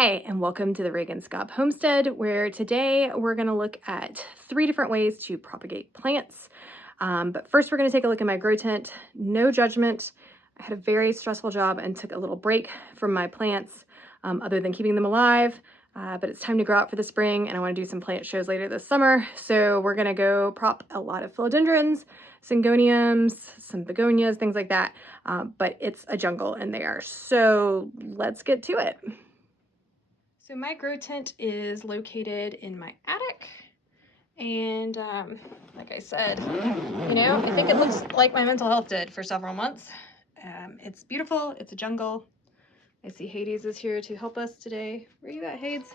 Hi, and welcome to the Reagan Scobb Homestead, where today we're going to look at 3 different ways to propagate plants. But first we're going to take a look at my grow tent. No judgment. I had a very stressful job and took a little break from my plants other than keeping them alive. But it's time to grow out for the spring, and I want to do some plant shows later this summer. So we're going to go prop a lot of philodendrons, syngoniums, some begonias, things like that. But it's a jungle in there. So let's get to it. So my grow tent is located in my attic, and like I said, I think it looks like my mental health did for several months. It's beautiful. It's a jungle. I see Hades is here to help us today. Where you at, Hades?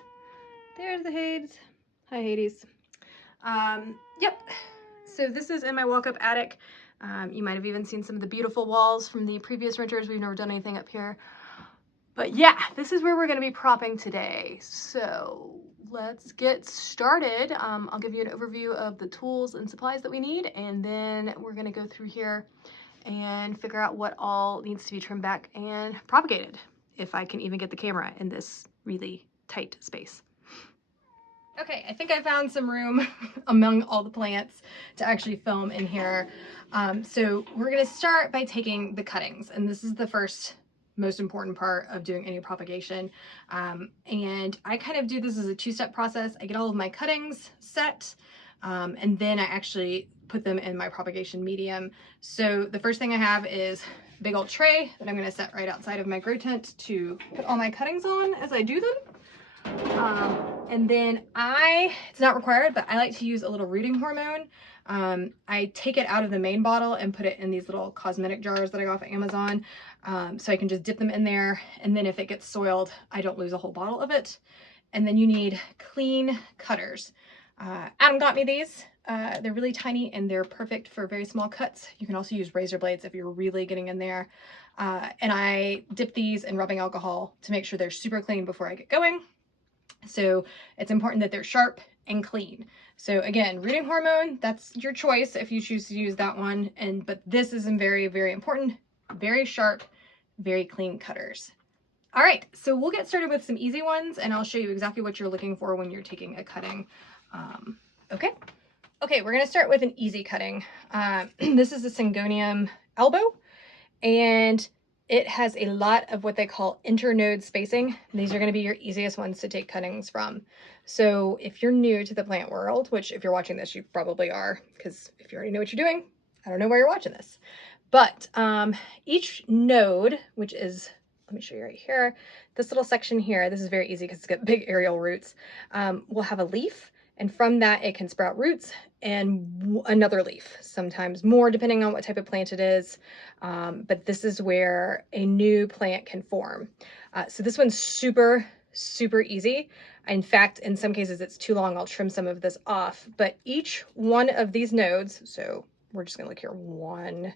There's the Hades. Hi, Hades. Yep. So this is in my walk-up attic. You might have even seen some of the beautiful walls from the previous renters. We've never done anything up here. But yeah, this is where we're going to be propping today. So let's get started. I'll give you an overview of the tools and supplies that we need, and then we're going to go through here and figure out what all needs to be trimmed back and propagated, if I can even get the camera in this really tight space. Okay, I think I found some room among all the plants to actually film in here. So we're going to start by taking the cuttings, and this is the first most important part of doing any propagation. And I kind of do this as a 2-step process. I get all of my cuttings set, and then I actually put them in my propagation medium. So the first thing I have is a big old tray that I'm going to set right outside of my grow tent to put all my cuttings on as I do them. And then it's not required, but I like to use a little rooting hormone. I take it out of the main bottle and put it in these little cosmetic jars that I got off of Amazon. So I can just dip them in there, and then if it gets soiled, I don't lose a whole bottle of it. And then you need clean cutters. Adam got me these. They're really tiny and they're perfect for very small cuts. You can also use razor blades if you're really getting in there. And I dip these in rubbing alcohol to make sure they're super clean before I get going. So it's important that they're sharp and clean. So again, rooting hormone, that's your choice if you choose to use that one. But this is very, very important. Very sharp, very clean cutters. All right, so we'll get started with some easy ones, and I'll show you exactly what you're looking for when you're taking a cutting. Okay, we're gonna start with an easy cutting. This is a Syngonium elbow, and it has a lot of what they call internode spacing. These are going to be your easiest ones to take cuttings from. So if you're new to the plant world, which if you're watching this, you probably are, because if you already know what you're doing, I don't know why you're watching this. But each node, which is, let me show you right here, this little section here, this is very easy because it's got big aerial roots, will have a leaf. And from that, it can sprout roots and another leaf, sometimes more depending on what type of plant it is. But this is where a new plant can form. So this one's super, super easy. In fact, in some cases, it's too long. I'll trim some of this off. But each one of these nodes, so we're just going to look here, 1,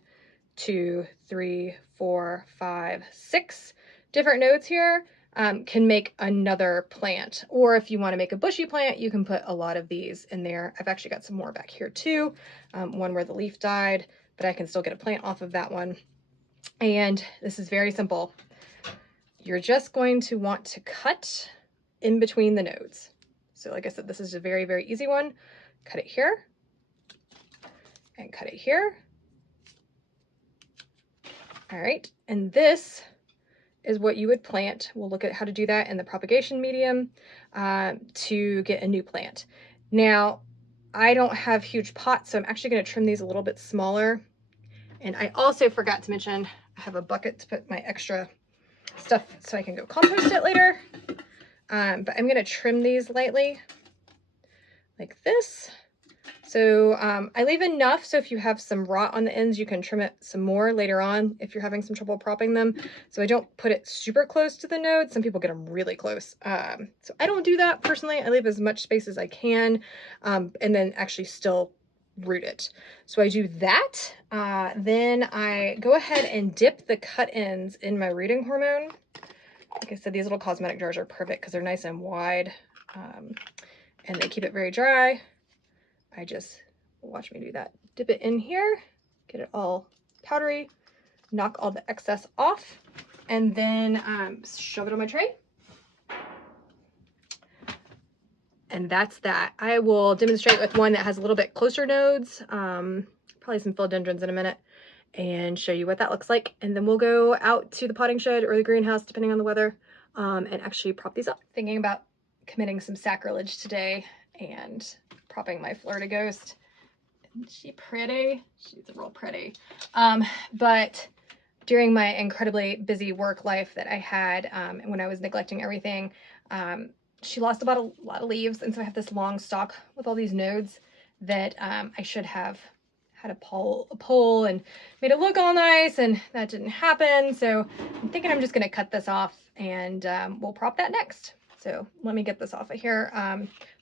2, 3, 4, 5, 6 different nodes here. Can make another plant. Or if you want to make a bushy plant, you can put a lot of these in there. I've actually got some more back here too. One where the leaf died, but I can still get a plant off of that one. And this is very simple. You're just going to want to cut in between the nodes. So like I said, this is a very, very easy one. Cut it here and cut it here. All right, and this is what you would plant. We'll look at how to do that in the propagation medium to get a new plant. Now, I don't have huge pots, so I'm actually going to trim these a little bit smaller. And I also forgot to mention, I have a bucket to put my extra stuff so I can go compost it later. But I'm going to trim these lightly like this. So I leave enough so if you have some rot on the ends, you can trim it some more later on if you're having some trouble propping them. So I don't put it super close to the node. Some people get them really close. So I don't do that personally. I leave as much space as I can and then actually still root it. So I do that. Then I go ahead and dip the cut ends in my rooting hormone. Like I said, these little cosmetic jars are perfect because they're nice and wide and they keep it very dry. I just, watch me do that. Dip it in here, get it all powdery, knock all the excess off, and then shove it on my tray. And that's that. I will demonstrate with one that has a little bit closer nodes, probably some philodendrons in a minute, and show you what that looks like. And then we'll go out to the potting shed or the greenhouse, depending on the weather, and actually prop these up. Thinking about committing some sacrilege today and propping my Florida Ghost. Isn't she pretty? She's real pretty. But during my incredibly busy work life that I had, when I was neglecting everything, she lost about a lot of leaves, and so I have this long stalk with all these nodes that I should have had a pole and made it look all nice, and that didn't happen. So I'm thinking I'm just going to cut this off, and we'll prop that next. So let me get this off of here.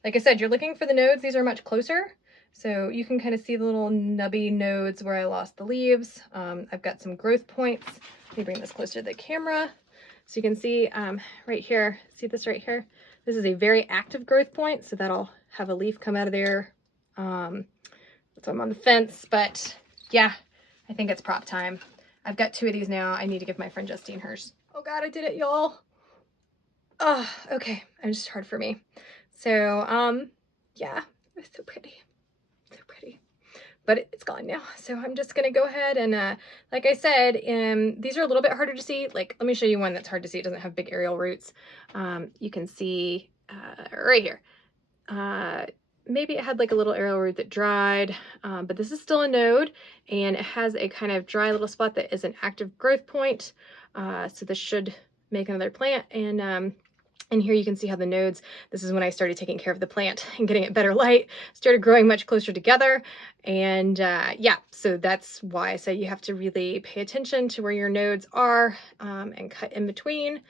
Like I said, you're looking for the nodes. These are much closer, so you can kind of see the little nubby nodes where I lost the leaves. I've got some growth points. Let me bring this closer to the camera so you can see right here. See this right here? This is a very active growth point, so that'll have a leaf come out of there. That's why I'm on the fence, but yeah, I think it's prop time. I've got 2 of these now. I need to give my friend Justine hers. Oh God, I did it, y'all. Oh, okay, it's just hard for me. So, yeah, it's so pretty, so pretty. But it's gone now, so I'm just gonna go ahead and, like I said, these are a little bit harder to see. Like, let me show you one that's hard to see. It doesn't have big aerial roots. You can see right here. Maybe it had like a little aerial root that dried, but this is still a node, and it has a kind of dry little spot that is an active growth point. So this should make another plant, and here you can see how the nodes, this is when I started taking care of the plant and getting it better light, started growing much closer together. And yeah, so that's why I say you have to really pay attention to where your nodes are, and cut in between.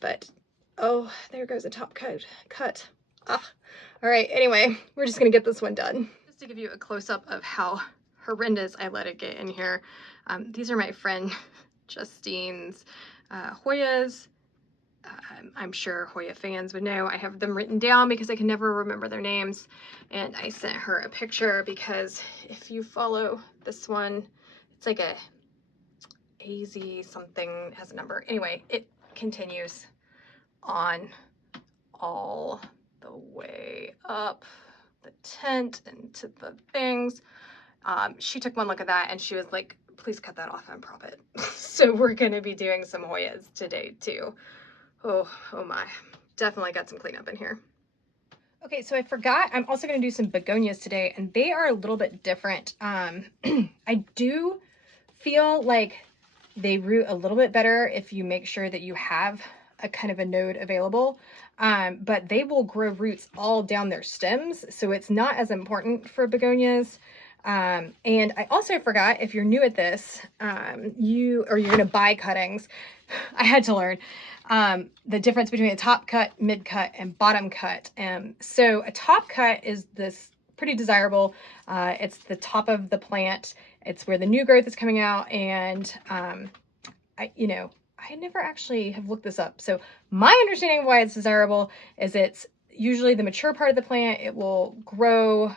But, oh, there goes a top cut. Ah. All right, anyway, we're just gonna get this one done. Just to give you a close-up of how horrendous I let it get in here. These are my friend Justine's Hoyas. I'm sure Hoya fans would know. I have them written down because I can never remember their names. And I sent her a picture because if you follow this one, it's like a AZ something, has a number. Anyway, it continues on all the way up the tent and to the things. She took one look at that and she was like, please cut that off and prop it. So we're gonna be doing some Hoyas today too. Oh my, definitely got some cleanup in here. Okay, so I forgot, I'm also gonna do some begonias today, and they are a little bit different. I do feel like they root a little bit better if you make sure that you have a kind of a node available, but they will grow roots all down their stems, so it's not as important for begonias. And I also forgot, if you're new at this, you're gonna buy cuttings, I had to learn the difference between a top cut, mid cut, and bottom cut. So a top cut is this pretty desirable. It's the top of the plant. It's where the new growth is coming out, and I never actually have looked this up. So my understanding of why it's desirable is it's usually the mature part of the plant. It will grow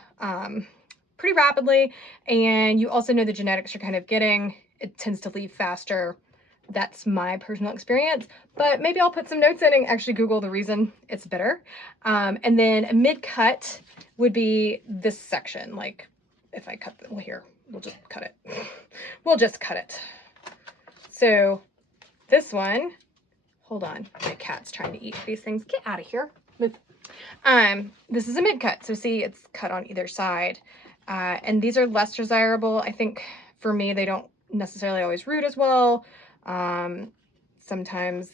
pretty rapidly, and you also know the genetics you're kind of getting. It tends to leave faster. That's my personal experience, but maybe I'll put some notes in and actually Google the reason it's better. And then a mid-cut would be this section. Like if I cut, well, here, we'll just cut it. We'll just cut it. So this one, hold on, my cat's trying to eat these things. Get out of here. Move. This is a mid-cut, so see, it's cut on either side. And these are less desirable. I think for me, they don't necessarily always root as well. Sometimes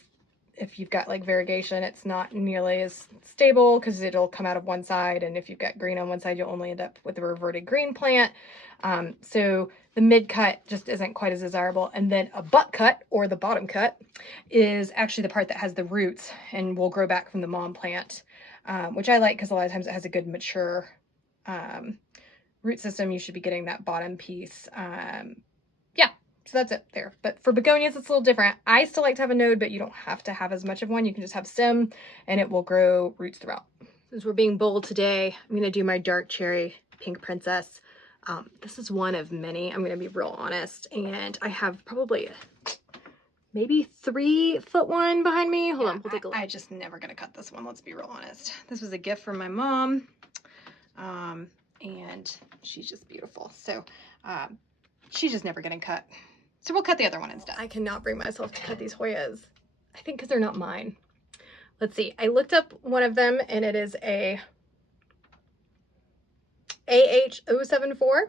if you've got like variegation, it's not nearly as stable because it'll come out of one side, and if you've got green on one side, you'll only end up with a reverted green plant. So the mid cut just isn't quite as desirable. And then a butt cut, or the bottom cut, is actually the part that has the roots and will grow back from the mom plant, which I like because a lot of times it has a good mature root system. You should be getting that bottom piece. Yeah, so that's it there. But for begonias, it's a little different. I still like to have a node, but you don't have to have as much of one. You can just have stem and it will grow roots throughout. Since we're being bold today, I'm going to do my dark cherry pink princess. This is one of many, I'm going to be real honest, and I have probably maybe 3-foot one behind me. Hold on, we'll take a look. I just never gonna cut this one, let's be real honest. This was a gift from my mom, and she's just beautiful. So she's just never gonna cut. So we'll cut the other one instead. I cannot bring myself to cut these Hoyas. I think because they're not mine. Let's see, I looked up one of them and it is a AH074.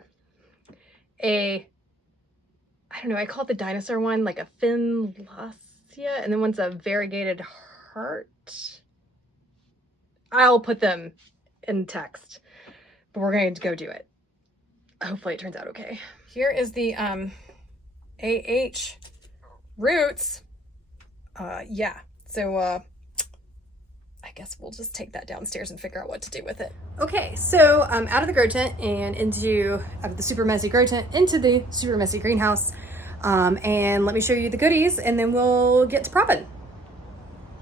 I don't know, I call it the dinosaur one, like a Finlacia, and then one's a variegated heart. I'll put them in text, but we're going to go do it. Hopefully it turns out okay. Here is the AH roots. Yeah, so I guess we'll just take that downstairs and figure out what to do with it. Okay, so out of the grow tent and out of the super messy grow tent into the super messy greenhouse. And let me show you the goodies and then we'll get to propping.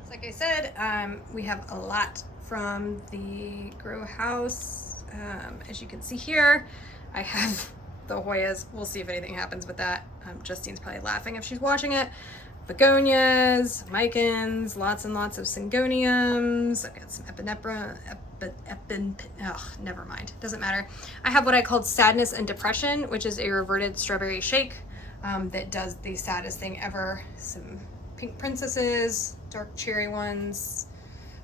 So like I said, we have a lot from the grow house. As you can see here, I have the Hoyas. We'll see if anything happens with that. Justine's probably laughing if she's watching it. Begonias, micans, lots and lots of Syngoniums. I've got some never mind, doesn't matter. I have what I called Sadness and Depression, which is a reverted strawberry shake that does the saddest thing ever. Some pink princesses, dark cherry ones,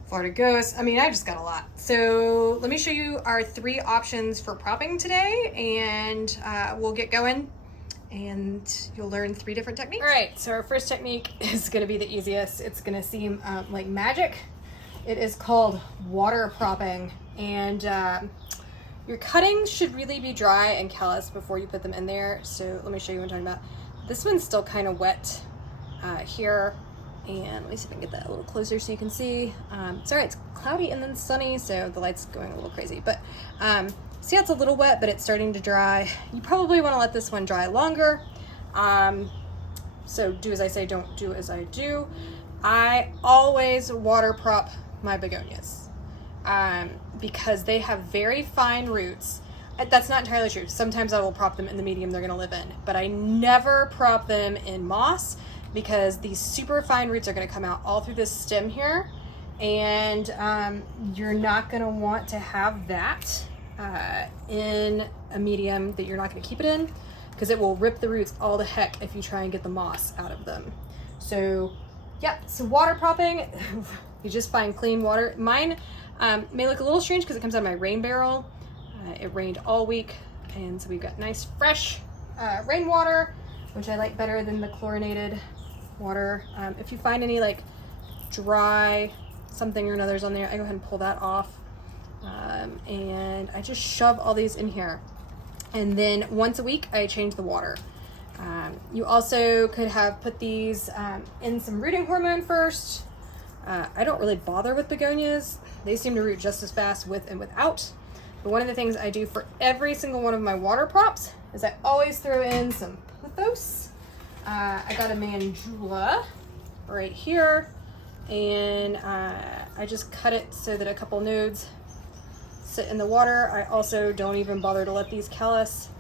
Florida ghosts. I mean, I just got a lot. So let me show you our 3 options for propping today, and we'll get going. And you'll learn 3 different techniques. All right, so our first technique is gonna be the easiest. It's gonna seem like magic. It is called water propping. And your cuttings should really be dry and callous before you put them in there. So let me show you what I'm talking about. This one's still kind of wet here. And let me see if I can get that a little closer so you can see. It's all right, it's cloudy and then sunny, so the light's going a little crazy. But see how it's a little wet, but it's starting to dry. You probably want to let this one dry longer. So do as I say, don't do as I do. I always water prop my begonias because they have very fine roots. That's not entirely true. Sometimes I will prop them in the medium they're going to live in, but I never prop them in moss because these super fine roots are going to come out all through this stem here, and you're not going to want to have that in a medium that you're not going to keep it in, because it will rip the roots all to heck if you try and get the moss out of them. So yeah, so water propping, you just find clean water. Mine may look a little strange because it comes out of my rain barrel. It rained all week, and so we've got nice fresh rainwater, which I like better than the chlorinated water. If you find any like dry something or another's on there, I go ahead and pull that off. And I just shove all these in here, and then once a week I change the water. You also could have put these in some rooting hormone first. I don't really bother with begonias. They seem to root just as fast with and without. But one of the things I do for every single one of my water props is I always throw in some pothos. I got a mandula right here, and I just cut it so that a couple nodes sit in the water. I also don't even bother to let these callus,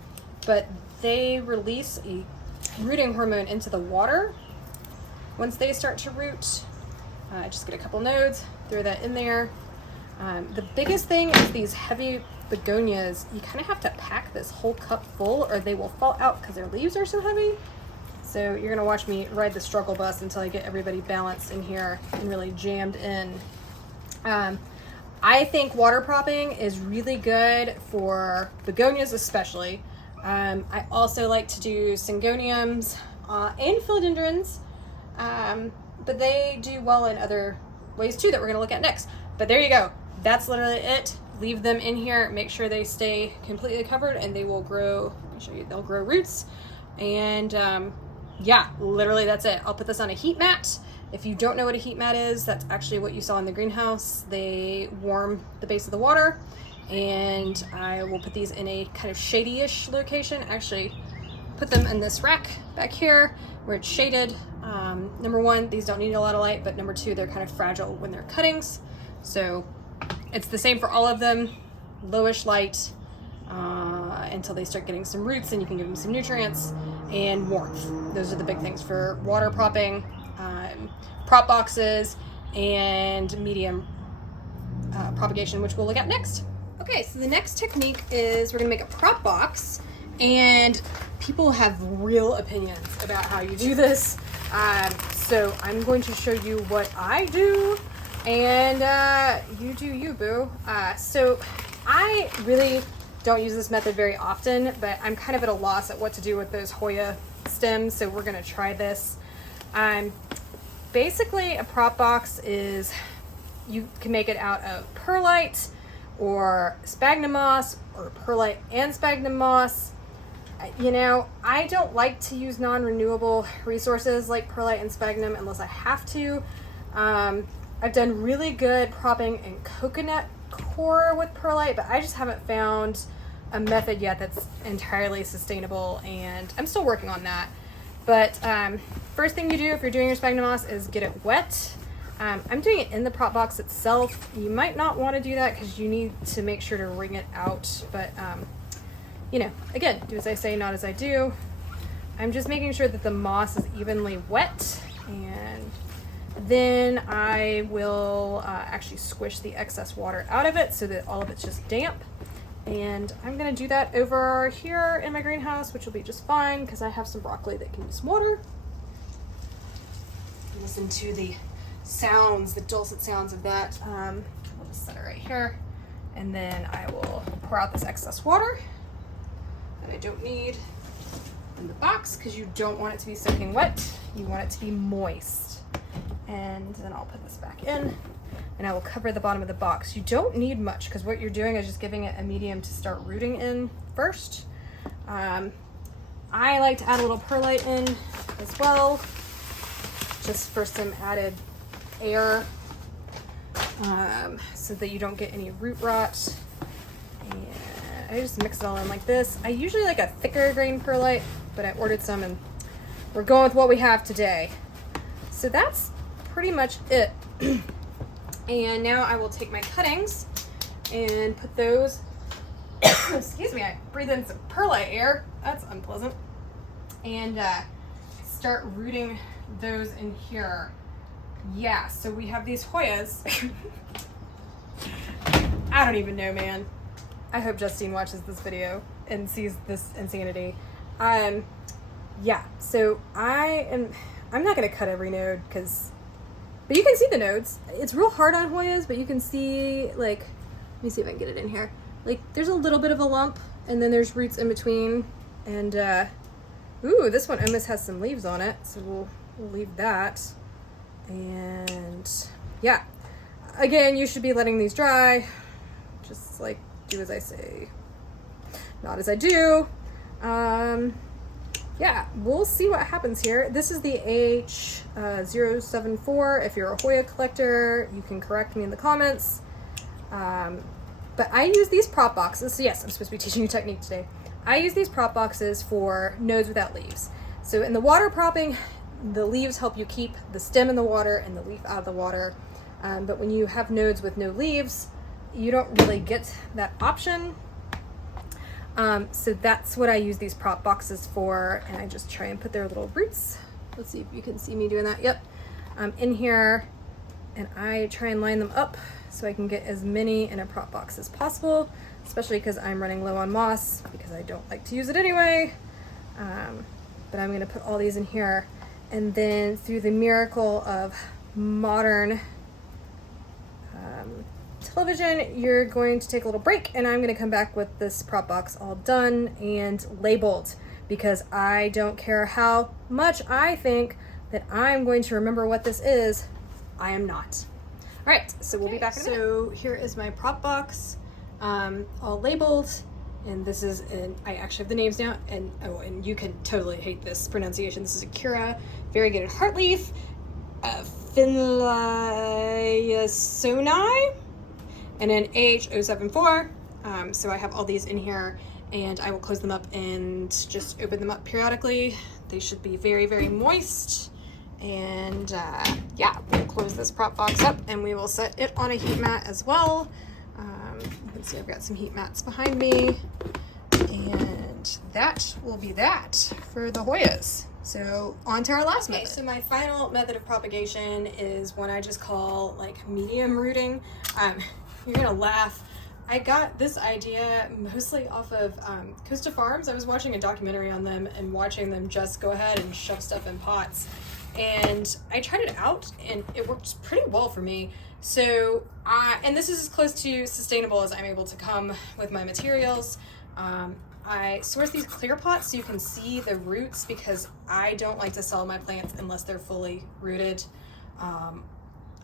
but they release a rooting hormone into the water. Once they start to root, just get a couple nodes, throw that in there. The biggest thing is these heavy begonias, you kind of have to pack this whole cup full or they will fall out because their leaves are so heavy. So you're gonna watch me ride the struggle bus until I get everybody balanced in here and really jammed in. I think water propping is really good for begonias especially. I also like to do Syngoniums and Philodendrons, but they do well in other ways too that we're gonna look at next. But there you go. That's literally it. Leave them in here, make sure they stay completely covered, and they will grow. Let me show you, they'll grow roots. And yeah, literally that's it. I'll put this on a heat mat. If you don't know what a heat mat is, that's actually what you saw in the greenhouse. They warm the base of the water, and I will put these in a kind of shady-ish location. Actually, put them in this rack back here where it's shaded. Number one, these don't need a lot of light, but number two, they're kind of fragile when they're cuttings. So it's the same for all of them, lowish light until they start getting some roots and you can give them some nutrients. and warmth. Those are the big things for water propping, prop boxes, and medium propagation, which we'll look at next. Okay, so the next technique is we're gonna make a prop box, and people have real opinions about how you do this. So I'm going to show you what I do, and you do you, boo. So I really don't use this method very often, but I'm kind of at a loss at what to do with those Hoya stems, so we're gonna try this. Basically, a prop box is, you can make it out of perlite or sphagnum moss, or perlite and sphagnum moss. You know, I don't like to use non-renewable resources like perlite and sphagnum unless I have to. I've done really good propping in coconut coir with perlite, but I just haven't found a method yet that's entirely sustainable, and I'm still working on that. But first thing you do if you're doing your sphagnum moss is get it wet. I'm doing it in the prop box itself. You might not want to do that because you need to make sure to wring it out, but you know, again, do as I say, not as I do. I'm just making sure that the moss is evenly wet, and then I will actually squish the excess water out of it so that all of it's just damp. And I'm gonna do that over here in my greenhouse, which will be just fine because I have some broccoli that can use water. Listen to the sounds, the dulcet sounds of that. We'll just set it right here, and then I will pour out this excess water that I don't need in the box because you don't want it to be soaking wet. You want it to be moist. And then I'll put this back in, and I will cover the bottom of the box. You don't need much because what you're doing is just giving it a medium to start rooting in first. I like to add a little perlite in as well, just for some added air, so that you don't get any root rot. And I just mix it all in like this. I usually like a thicker grain perlite, but I ordered some and we're going with what we have today. So that's pretty much it. And now I will take my cuttings and put those, excuse me, I breathe in some perlite air, that's unpleasant, and start rooting those in here. Yeah, so we have these Hoyas. I don't even know, man. I hope Justine watches this video and sees this insanity. Yeah, so I'm not gonna cut every node but you can see the nodes. It's real hard on Hoyas, but you can see, like, let me see if I can get it in here. Like, there's a little bit of a lump, and then there's roots in between, and ooh, this one almost has some leaves on it, so we'll leave that. And yeah, again, you should be letting these dry. Just like, do as I say, not as I do. Yeah, we'll see what happens here. This is the H074. If you're a Hoya collector, you can correct me in the comments. But I use these prop boxes. So yes, I'm supposed to be teaching you technique today. I use these prop boxes for nodes without leaves. So in the water propping, the leaves help you keep the stem in the water and the leaf out of the water. But when you have nodes with no leaves, you don't really get that option. So that's what I use these prop boxes for, and I just try and put their little roots. Let's see if you can see me doing that. Yep. In here, and I try and line them up so I can get as many in a prop box as possible, especially because I'm running low on moss because I don't like to use it anyway. But I'm going to put all these in here, and then through the miracle of modern television, you're going to take a little break, and I'm going to come back with this prop box all done and labeled, because I don't care how much I think that I'm going to remember what this is. I am not. All right, so we'll be back in a minute. So here is my prop box, all labeled, and this is, I actually have the names down, and oh, and you can totally hate this pronunciation. This is a Cura, variegated heartleaf, Philodendron, and then H074. So I have all these in here, and I will close them up and just open them up periodically. They should be very, very moist. And yeah, we'll close this prop box up and we will set it on a heat mat as well. You can see I've got some heat mats behind me, and that will be that for the Hoyas. So on to our last method. So my final method of propagation is one I just call like medium rooting. You're gonna laugh. I got this idea mostly off of Costa Farms. I was watching a documentary on them and watching them just go ahead and shove stuff in pots. And I tried it out and it worked pretty well for me. So, and this is as close to sustainable as I'm able to come with my materials. I source these clear pots so you can see the roots because I don't like to sell my plants unless they're fully rooted.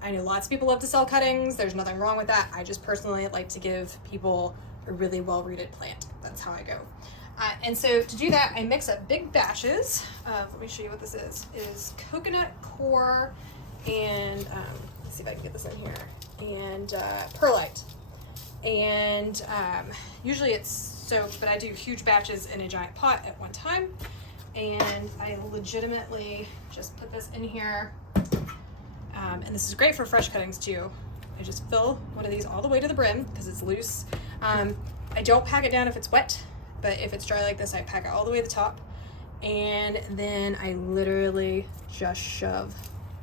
I know lots of people love to sell cuttings. There's nothing wrong with that. I just personally like to give people a really well-rooted plant. That's how I go. And so to do that, I mix up big batches of, let me show you what this is coconut coir and, let's see if I can get this in here, and perlite. And usually it's soaked, but I do huge batches in a giant pot at one time. And I legitimately just put this in here. And this is great for fresh cuttings too. I just fill one of these all the way to the brim because it's loose. I don't pack it down if it's wet, but if it's dry like this, I pack it all the way to the top. And then I literally just shove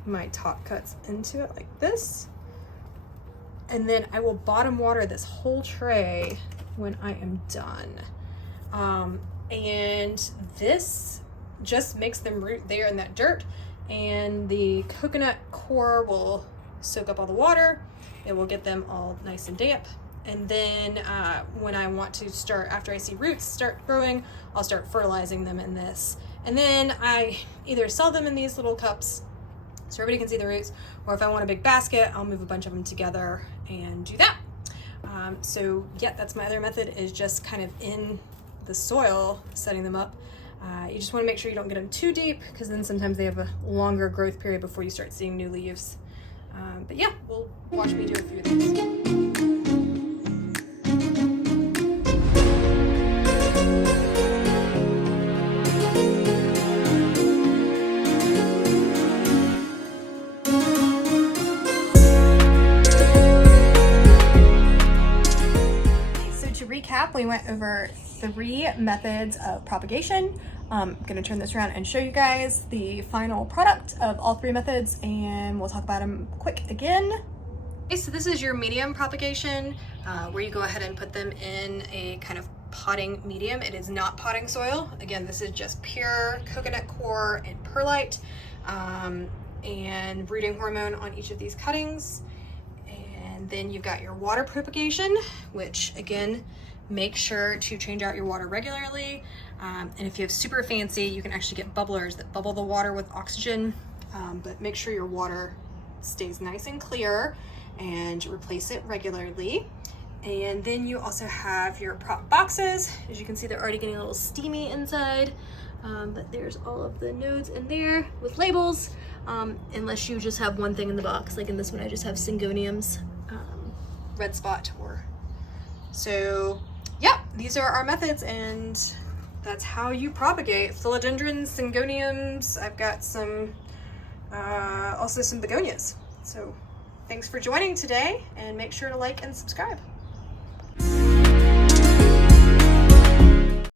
my top cuts into it like this. And then I will bottom water this whole tray when I am done. And this just makes them root there in that dirt. And the coconut coir will soak up all the water. It will get them all nice and damp. And then when I want to start, after I see roots start growing, I'll start fertilizing them in this. And then I either sell them in these little cups so everybody can see the roots, or if I want a big basket, I'll move a bunch of them together and do that. So yeah, that's my other method, is just kind of in the soil, setting them up. You just want to make sure you don't get them too deep because then sometimes they have a longer growth period before you start seeing new leaves. But yeah, we'll watch me do a few of these. We went over 3 methods of propagation. I'm going to turn this around and show you guys the final product of all 3 methods, and we'll talk about them quick again. Okay, so this is your medium propagation, where you go ahead and put them in a kind of potting medium. It is not potting soil. Again, this is just pure coconut coir and perlite, and rooting hormone on each of these cuttings. And then you've got your water propagation, which again, make sure to change out your water regularly. And if you have super fancy, you can actually get bubblers that bubble the water with oxygen, but make sure your water stays nice and clear and replace it regularly. And then you also have your prop boxes. As you can see, they're already getting a little steamy inside, but there's all of the nodes in there with labels, unless you just have one thing in the box. Like in this one, I just have Syngoniums, red spot, or so. Yeah, these are our methods, and that's how you propagate philodendrons, Syngoniums. I've got some, also some begonias. So thanks for joining today, and make sure to like and subscribe.